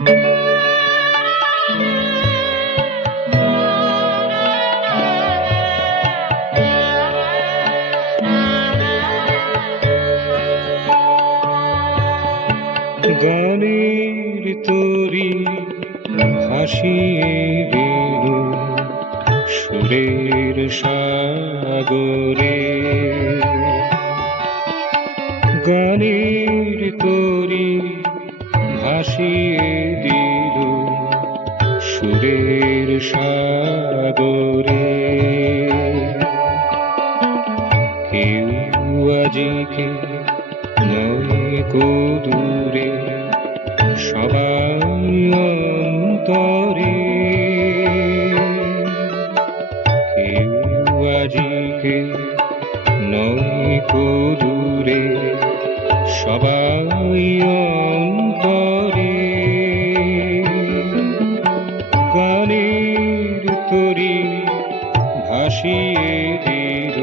গানের তরি ভাসিয়ে দিল সুরের সাগরে। গানের তরি ভাসিয়ে দিল সুরের সাগরে। কেউ আজিকে নয় দূরে, সবাই অন্তরে। কেউ আজিকে নয় দূরে, সবাই অন্তরে। গানের তরি ভাসিয়ে দিল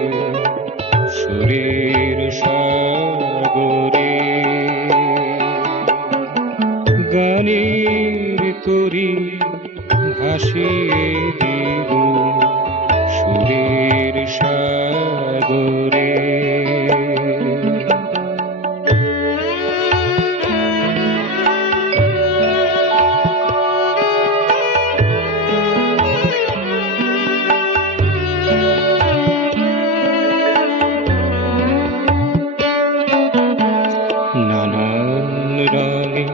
সুরের সাগরে। গানের তরি ভাসিয়ে দিল সুরের সাগরে। নানান রঙে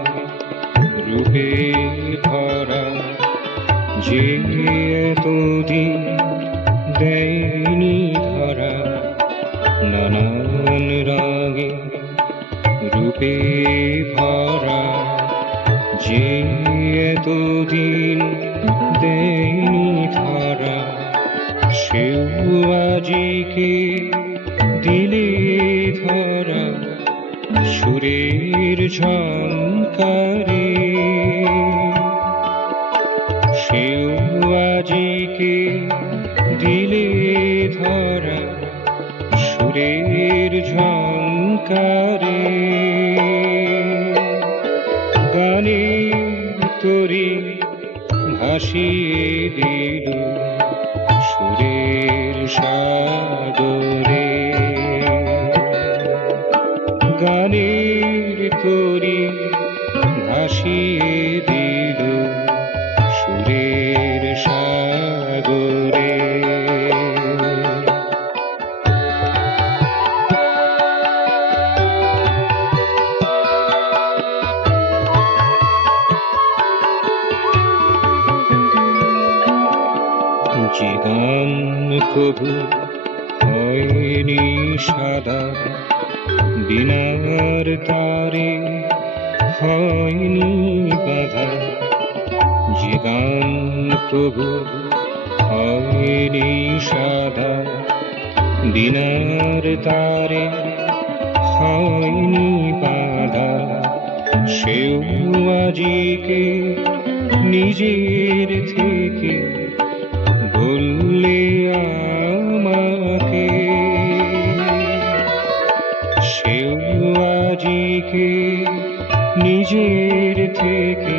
রূপে ভরা যে এতদিন দেয়নি ধরা। নানান রঙে রূপে ভরা যে এতদিন দেয়নি ধরা। সেও আজিকে দিলে ধরা সুরের ঝংকারে। সেও আজিকে দিলে ধরা সুরের ঝংকারে। গানের তরি ভাসিয়ে দিল সুরের সাগরে। গানের তরি ভাসিয়ে দিল সুরের সাগরে। যে গান কবু হয়নি সাদা, বিনার তারে হয়নি বাধা। যে গান কবু হয়নি সাদা, বিনার তারে হয়নি বাধা। সেও আজিকে নিজের থেকে বললে আমাকে। সেও আজিকে নিজের থেকে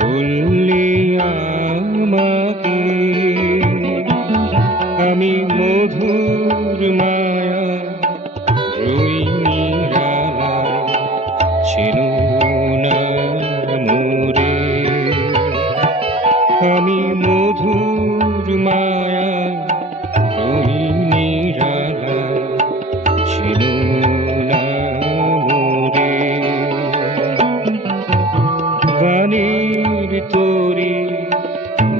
বললে আমাকে। আমি মধুর মায়া রই নিরালায়, চেনো না মোরে। আমি মধুর মায়া রই নিরালায়, চেনো না মোরে। গানের তরি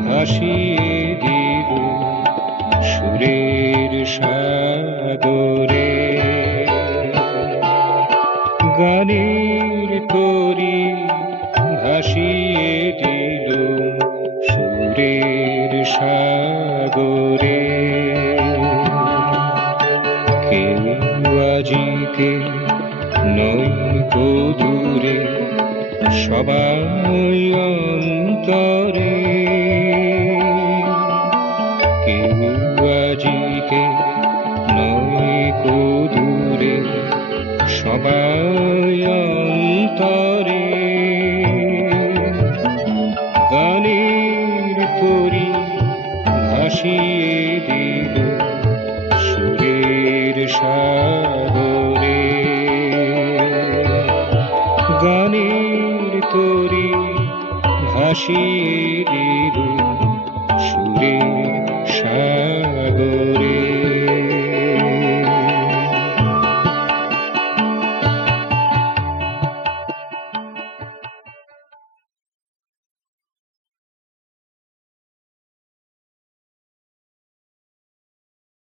ভাসিয়ে দিল সুরের সাগরে। গানের তরি ভাসিয়ে দিল সুরের সাগরে। কেউ আজিকে নয় দূরে, সবাই অন্তরে। কেউ আজিকে নয় দূরে, সবাই অন্তরে। ভাসিয়ে দিল সুরে সাগরে।